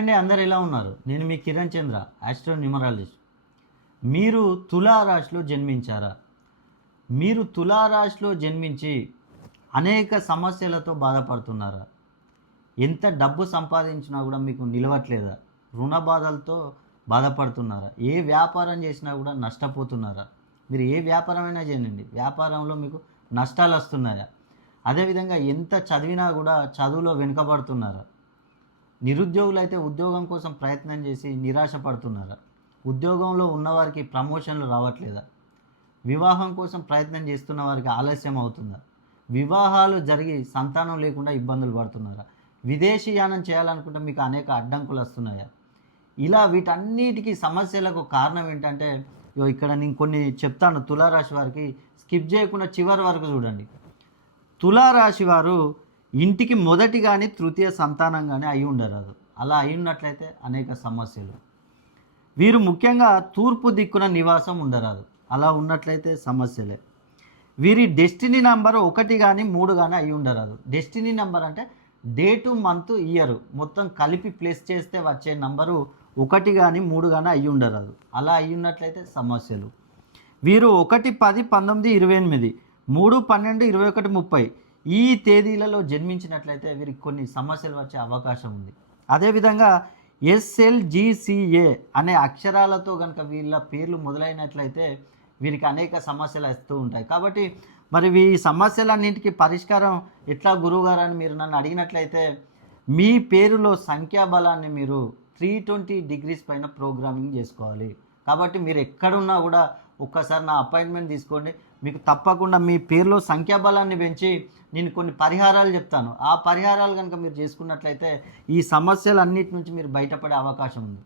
అండి, అందరు ఎలా ఉన్నారు? నేను మీ కిరణ్ చంద్ర, ఆస్ట్రో న్యూమరాలజిస్ట్. మీరు తులారాశిలో జన్మించారా? మీరు తులారాశిలో జన్మించి అనేక సమస్యలతో బాధపడుతున్నారా? ఎంత డబ్బు సంపాదించినా కూడా మీకు నిలవట్లేదా? రుణ బాధలతో బాధపడుతున్నారా? ఏ వ్యాపారం చేసినా కూడా నష్టపోతున్నారా? మీరు ఏ వ్యాపారమైనా చేయండి, వ్యాపారంలో మీకు నష్టాలు వస్తున్నాయా? అదేవిధంగా ఎంత చదివినా కూడా చదువులో వెనుకబడుతున్నారా? నిరుద్యోగులు అయితే ఉద్యోగం కోసం ప్రయత్నం చేసి నిరాశ పడుతున్నారా? ఉద్యోగంలో ఉన్నవారికి ప్రమోషన్లు రావట్లేదా? వివాహం కోసం ప్రయత్నం చేస్తున్న వారికి ఆలస్యం అవుతుందా? వివాహాలు జరిగి సంతానం లేకుండా ఇబ్బందులు పడుతున్నారా? విదేశీయానం చేయాలనుకుంటే మీకు అనేక అడ్డంకులు వస్తున్నాయా? ఇలా వీటన్నిటికీ సమస్యలకు కారణం ఏంటంటే ఇక్కడ నేను కొన్ని చెప్తాను. తులారాశి వారికి స్కిప్ చేయకుండా చివరి వరకు చూడండి. తులారాశి వారు ఇంటికి మొదటి కానీ తృతీయ సంతానం కానీ అయి ఉండరాదు. అలా అయి ఉన్నట్లయితే అనేక సమస్యలు. వీరు ముఖ్యంగా తూర్పు దిక్కున నివాసం ఉండరాదు. అలా ఉన్నట్లయితే సమస్యలే. వీరి డెస్టినీ నంబర్ 1 కానీ 3 కానీ అయి ఉండరాదు. డెస్టినీ నెంబర్ అంటే డేటు, మంత్, ఇయర్ మొత్తం కలిపి ప్లేస్ చేస్తే వచ్చే నంబరు 1 కానీ 3 కానీ అయి ఉండరాదు. అలా అయి ఉన్నట్లయితే సమస్యలు. వీరు 1, 10, 19, 28, 3, 12, 21, 30 ఈ తేదీలలో జన్మించినట్లయితే వీరికి కొన్ని సమస్యలు వచ్చే అవకాశం ఉంది. అదేవిధంగా SLGCA అనే అక్షరాలతో కనుక వీళ్ళ పేర్లు మొదలైనట్లయితే వీరికి అనేక సమస్యలు వస్తూ ఉంటాయి. కాబట్టి మరి ఈ సమస్యలన్నింటికి పరిష్కారం ఎట్లా గురువుగారు అని మీరు నన్ను అడిగినట్లయితే మీ పేరులో సంఖ్యాబలాన్ని మీరు 320 degrees పైన ప్రోగ్రామింగ్ చేసుకోవాలి. కాబట్టి మీరు ఎక్కడున్నా కూడా ఒక్కసారి నా అపాయింట్మెంట్ తీసుకోండి. మీకు తప్పకుండా మీ పేరులో సంఖ్యాబలాన్ని పెంచి నేను కొన్ని పరిహారాలు చెప్తాను. ఆ పరిహారాలు కనుక మీరు చేసుకున్నట్లయితే ఈ సమస్యలన్నిటి నుంచి మీరు బయటపడే అవకాశం ఉంది.